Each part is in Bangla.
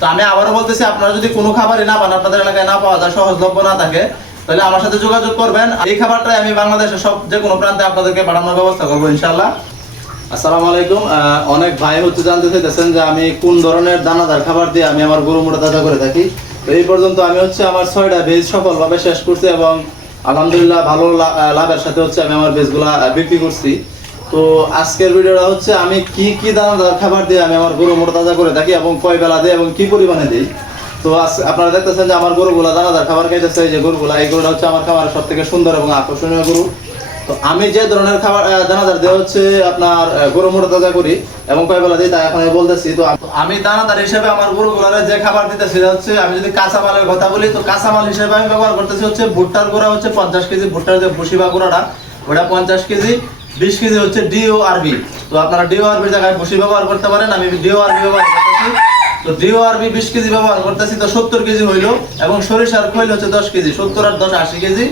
তো আমি আবারও বলতেছি, আপনারা যদি কোনো খাবারই না পান, আপনাদের এলাকায় না পাওয়া যায়, সহজলভ্য না থাকে, তাহলে আমার সাথে যোগাযোগ করবেন। এই খাবারটাই আমি বাংলাদেশের সব যে কোনো প্রান্তে আপনাদেরকে পাঠানোর ব্যবস্থা করবো ইনশাআল্লাহ। আসসালামু আলাইকুম। অনেক ভাই জানতে চাইতেছেন যে আমি কোন ধরনের দানাদার খাবার দিয়ে আমি আমার গরু মোটা তাজা করে থাকি। তো এই পর্যন্ত আমি আমার 6টা বেজ সফলভাবে শেষ করছি এবং আলহামদুলিল্লাহ ভালো লাভের সাথে আমি আমার বেজগুলা বিক্রি করছি। তো আজকের ভিডিওটা আমি কি কি দানাদার খাবার দিয়ে আমি আমার গরু মোটা তাজা করে থাকি এবং কয় বেলা দিই এবং কি পরিমাণে দিই। তো আপনারা দেখতেছেন যে আমার গরুগুলা দানাদার খাবার খাইতেছে। এই যে গরুগুলা, এই গরুটা আমার খাবারের সব থেকে সুন্দর এবং আকর্ষণীয় গরু। তো আমি যে ধরনের খাবার দানাদার দেওয়া আপনার গরু মোটা তাজা করি এবং কয় বেলা দিই তা এখন আমি বলতেছি। তো আমি দানাদার হিসেবে আমার গরুগুলার যে খাবার দিতেছি আমি যদি কাঁচামালের কথা বলি, তো কাঁচামাল হিসেবে আমি ব্যবহার করতেছি ভুট্টার গুঁড়া 50 কেজি, ভুট্টার যে ভুসি বা গুঁড়াটা ওটা 50 কেজি, 20 কেজি ডিওআরবি। তো আপনারা ডিওআরবির জায়গায় ভুসি ব্যবহার করতে পারেন, আমি ডিওআরবি ব্যবহার করতেছি। তো ডিওআরবি 20 কেজি ব্যবহার করতেছি, তো 70 কেজি হইলো। এবং সরিষার খৈল 10 কেজি, 70 আর 10 80 কেজি।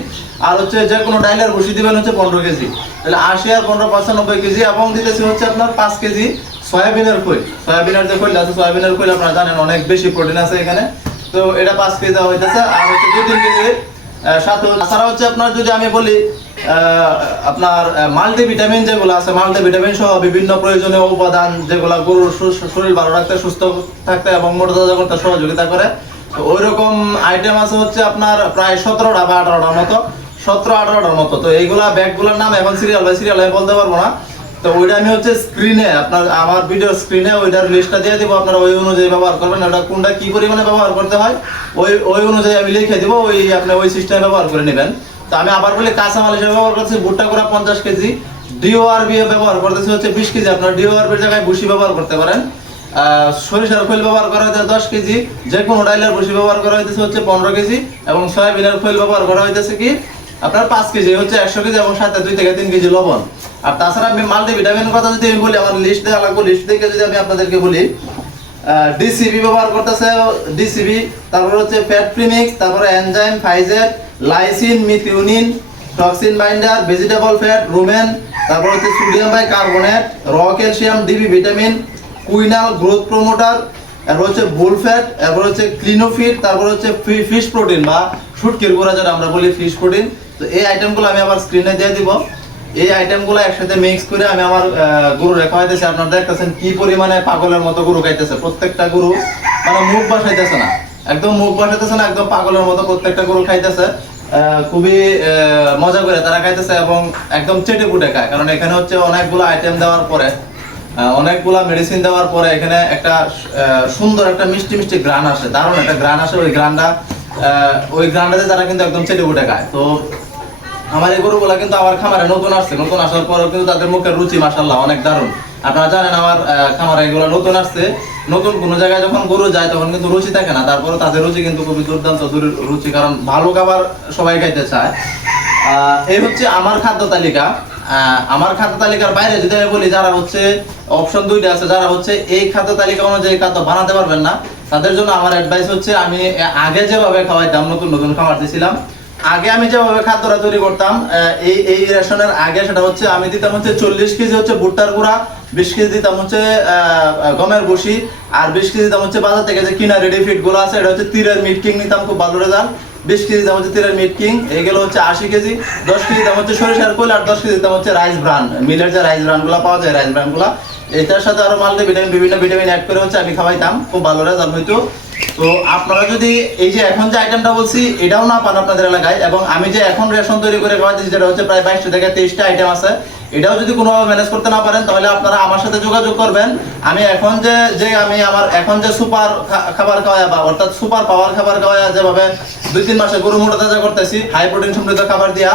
আর যে কোনো ডাইলের ভুসি দিবেন 15 কেজি, তাহলে 80 আর 15 95 কেজি। এবং দিতেছি আপনার 5 কেজি সয়াবিনের খৈল। সয়াবিনের যে খৈল আছে, সয়াবিনের খৈল আপনারা জানেন অনেক বেশি প্রোটিন আছে এখানে। তো এটা 5 কেজি দেওয়া হইতেছে। আর 2-3 কেজি সাথে তাছাড়া আপনার যদি আমি বলি আপনার মাল্টিভিটামিন যেগুলো আছে, মাল্টিভিটামিন সহ বিভিন্ন প্রয়োজনীয় উপাদান যেগুলো গরুর শরীর ভালো রাখতে, সুস্থ থাকতে এবং মোটা তাজা করতে সহযোগিতা করে, তো ওই রকম আইটেম আছে আপনার প্রায় 17টা বা 18টার মতো, 17-18টার মতো। তো এইগুলা ব্যাগগুলোর নাম এখন সিরিয়াল বাই সিরিয়াল আমি বলতে পারবো না। তো ওইটা আমি স্ক্রিনে আমার ভিডিও স্ক্রিনে ওইটার লিস্টটা দিয়ে দিব, আপনারা ওই অনুযায়ী ব্যবহার করবেন। ওটা কোনটা কি পরিমাণে ব্যবহার করতে হয় ওই অনুযায়ী আমি লিখে দিব, আপনি ওই সিস্টেমে ব্যবহার করে নেবেন। তো আমি আবার বলি, কাঁচামাল হিসেবে ব্যবহার করতেছি ভুট্টা গুঁড়া 50 কেজি, ডিওআরবি ব্যবহার করতেছি 20 কেজি। আপনার ডিওআরবির জায়গায় ভুসি ব্যবহার করতে পারেন। সরিষার খৈল ব্যবহার করা হয়েছে 10 কেজি, যে কোনো ডাইলের ভুসি ব্যবহার করা হইতেছে 15 কেজি, এবং সয়াবিনের খৈল ব্যবহার করা হইতেছে কি আপনার 5 কেজি 100 কেজি, এবং সাথে 2 থেকে 3 কেজি লবণ। আর তাছাড়া আমি মাল্টিভিটামিনের কথা যদি আমি বলি, আমার লিস্ট দেওয়া লাগবে, লিস্ট থেকে যদি আমি আপনাদেরকে বলি, ডিসিবি ব্যবহার করতেছে, ডিসিবি, তারপর ফ্যাট প্রিমিক্স, তারপরে এনজাইম, ফাইজেট, lysine, methionine, toxin binder, vegetable fat, rumen, তারপর সোডিয়াম বাইকার্বনেট, র ক্যালসিয়াম, ডিবি ভিটামিন, কুইনাল গ্রোথ প্রমোটার, এরপর বুল ফ্যাট, এরপর ক্লিনোফিট, তারপর ফিশ প্রোটিন বা শুটকির গুঁড়া যেটা আমরা বলি ফিশ প্রোটিন। তো এই আইটেমগুলো আমি আবার স্ক্রিনে দিয়ে দিব। এই আইটেমগুলো একসাথে মিক্স করে আমি আমার গরু খাওয়াইতেছি। আপনারা দেখতেছেন কি পরিমাণে পাগলের মতো গরু খাইতেছে। প্রত্যেকটা গরু মুখ বাসাইতেছে না, একদম মুখ বাসাইতেছে না, একদম পাগলের মতো প্রত্যেকটা গরু খাইতেছে। খুবই মজা করে তারা খাইতেছে এবং একদম চেটে পুটে খায়। কারণ এখানে অনেকগুলো আইটেম দেওয়ার পরে, অনেকগুলা মেডিসিন দেওয়ার পরে এখানে একটা সুন্দর একটা মিষ্টি মিষ্টি গ্রান আসে, দারুণ একটা গ্রান আসে। ওই গ্রানটাতে তারা কিন্তু একদম চেটে পুটে খায়। তো আমার এই গরুগুলা কিন্তু আমার খামারে নতুন আসছে, নতুন আসার পরেও কিন্তু তাদের মুখের রুচি মাশাআল্লাহ অনেক দারুণ। আপনারা জানেন আমার খামারে এগুলো নতুন আসছে, নতুন কোনো জায়গায় যখন গরু যায় তখন কিন্তু রুচি থাকে না, তারপরে তাদের রুচি কিন্তু খুবই দুর্দান্ত রুচি, কারণ ভালো খাবার সবাই খাইতে চায়। এই আমার খাদ্য তালিকা। আমার খাদ্য তালিকার বাইরে যদি আমি বলি, যারা অপশন 2টা আছে, যারা এই খাদ্য তালিকা অনুযায়ী খাদ্য বানাতে পারবেন না, তাদের জন্য আমার অ্যাডভাইস আমি আগে যেভাবে খাওয়াইতাম, নতুন নতুন খাবার দিয়েছিলাম, আগে আমি যেভাবে খাদ্যটা তৈরি করতাম এই রেশনের আগে, সেটা আমি দিতাম 40 কেজি ভুট্টার গুঁড়া, 20 কেজি দিতাম গমের ভুসি, আর 20 কেজি দিতাম বাজার থেকে যে কিনা রেডি ফিট গুলো আছে, এটা তীরের মিট কিং নিতাম, খুব ভালো রেজাল্ট। 20 কেজি দাম তীরের মিট কিং, এগুলো 80 কেজি। 10 কেজি দাম সরিষার খৈল, আর 10 কেজি দাম রাইস ব্রান, মিলের যে রাইস ব্রান গুলো পাওয়া যায়, রাইস ব্রান গুলা, এটার সাথে আরো মাল্টিভিটামিন, বিভিন্ন ভিটামিন অ্যাড করে আমি খাওয়াইতাম, খুব ভালো রেজাল্ট হইতো। তো আপনারা যদি এই যে এখন যে আইটেমটা বলছি এটাও না পান আপনাদের এলাকায়, এবং আমি যে এখন রেশন তৈরি করে খাওয়াইতেছি, যেটা প্রায় 22 থেকে 23টা আইটেম আছে, এটাও যদি কোনোভাবে ম্যানেজ করতে না পারেন, তাহলে আপনারা আমার সাথে যোগাযোগ করবেন। আমি এখন যে সুপার খাবার খাওয়া, বা অর্থাৎ সুপার পাওয়ার খাবার খাওয়া, যেভাবে 2-3 মাসে গরু মোটা তাজা করতেছি হাই প্রোটিন সমৃদ্ধ খাবার দিয়া,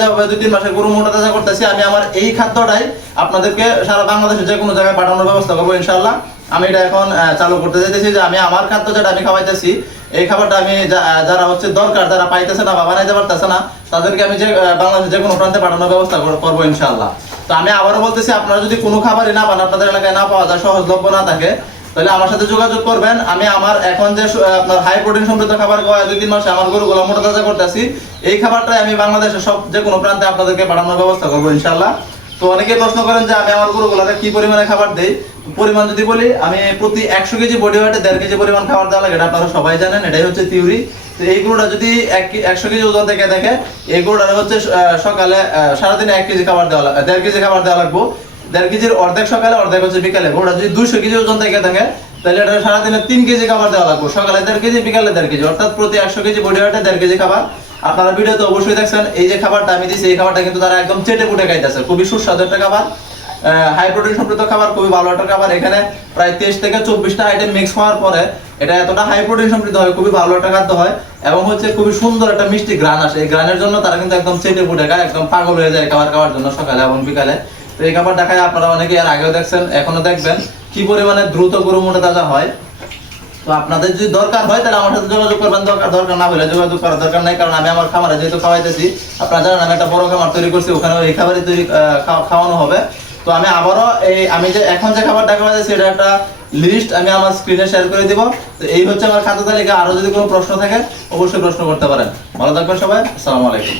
যেভাবে 2-3 মাসে গরু মোটা তাজা করতেছি, আমি আমার এই খাদ্যটাই আপনাদেরকে সারা বাংলাদেশে যে কোনো জায়গায় পাঠানোর ব্যবস্থা করবো ইনশাআল্লাহ। আমি এটা এখন চালু করতে চাইতেছি, যে আমি আমার খাদ্য যেটা আমি খাওয়াইতেছি, এই খাবারটা আমি যারা দরকার, যারা পাইতেছে না বা বানাইতে পারতেছে না, তাদেরকে আমি বাংলাদেশে যে কোনো প্রান্তে পাঠানোর ব্যবস্থা করবো ইনশাআল্লাহ। তো আমি আবারও বলতেছি, আপনারা যদি কোনো খাবারই না পান, আপনাদের এলাকায় না পাওয়া যায়, সহজলভ্য না থাকে, তাহলে আমার সাথে যোগাযোগ করবেন। আমি আমার এখন যে আপনার হাই প্রোটিন সমৃদ্ধ খাবার খাওয়া 2-3 মাসে আমার গরুগুলো মোটা তাজা করতেছি, এই খাবারটাই আমি বাংলাদেশের সব যে কোনো প্রান্তে আপনাদেরকে পাঠানোর ব্যবস্থা করবো ইনশাআল্লাহ। তো অনেকেই প্রশ্ন করেন যে আমি আমার গরুগুলোকে কি পরিমাণে খাবার দেই। পরিমাণ যদি বলি, আমি প্রতি 100 কেজি বডি ওয়েটে 1.5 কেজি পরিমাণ খাবার দেওয়া লাগে, এটা আপনারা সবাই জানেন, এটাই হচ্ছে থিওরি। তো এই গরুটা যদি 100 কেজি ওজন থেকে দেখে, এই গরুটা হচ্ছে সকালে সারাদিনে 1 কেজি খাবার দেওয়া 1.5 কেজি খাবার দেওয়া লাগবে। 1.5 কেজির অর্ধেক সকালে, অর্ধেক হচ্ছে বিকালে। গরুটা যদি 200 কেজি ওজন থেকে থাকে, তাহলে এটা সারাদিনে 3 কেজি খাবার দেওয়া লাগবে, সকালে 1.5 কেজি, বিকালে 1.5 কেজি, অর্থাৎ প্রতি 100 কেজি বডি ওয়েটে 1.5 কেজি খাবার। আপনারা ভিডিওতে অবশ্যই দেখছেন, এই যে খাবারটা আমি দিচ্ছি, এই খাবারটা কিন্তু তারা একদম চেটে পুটে খাইতেছে। খুবই সুস্বাদু একটা খাবার, হাই প্রোটিন সমৃদ্ধ খাবার, খুবই ভালো একটা খাবার। এখানে প্রায় 23 থেকে 24টা আইটেম মিক্স হওয়ার পরে এটা এতটা হাই প্রোটিন সমৃদ্ধ হয়, খুবই ভালো একটা খাদ্য হয়, এবং হচ্ছে খুবই সুন্দর একটা মিষ্টি গ্রান আসে। এই গ্রানের জন্য তারা কিন্তু একদম চেটে পুটে খায়, একদম পাগল হয়ে যায় খাবার খাওয়ার জন্য সকালে এবং বিকালে। তো এই খাবারটা খায় আপনারা অনেকে এর আগেও দেখছেন, এখনো দেখবেন কি পরিমাণে দ্রুত গরু মোটা তাজা হয়। তো আপনাদের যদি দরকার হয় তাহলে আমার সাথে যোগাযোগ করবেন, দরকার না হলে যোগাযোগ করার দরকার নাই, কারণ আমি আমার খামারে যেহেতু খাওয়াইতেছি, আপনারা জানেন আমি একটা বড় খামার তৈরি করছি, ওখানে এই খাবারই খাওয়ানো হবে। তো আমি আবারও আমি যে এখন যে খাবারটা খাওয়াইতেছি এটা একটা লিস্ট আমি আমার স্ক্রিনে শেয়ার করে দিব। তো এই হচ্ছে আমার খাদ্য তালিকা। আরো যদি কোনো প্রশ্ন থাকে অবশ্যই প্রশ্ন করতে পারেন। ভালো থাকবেন সবাই, আসসালামু আলাইকুম।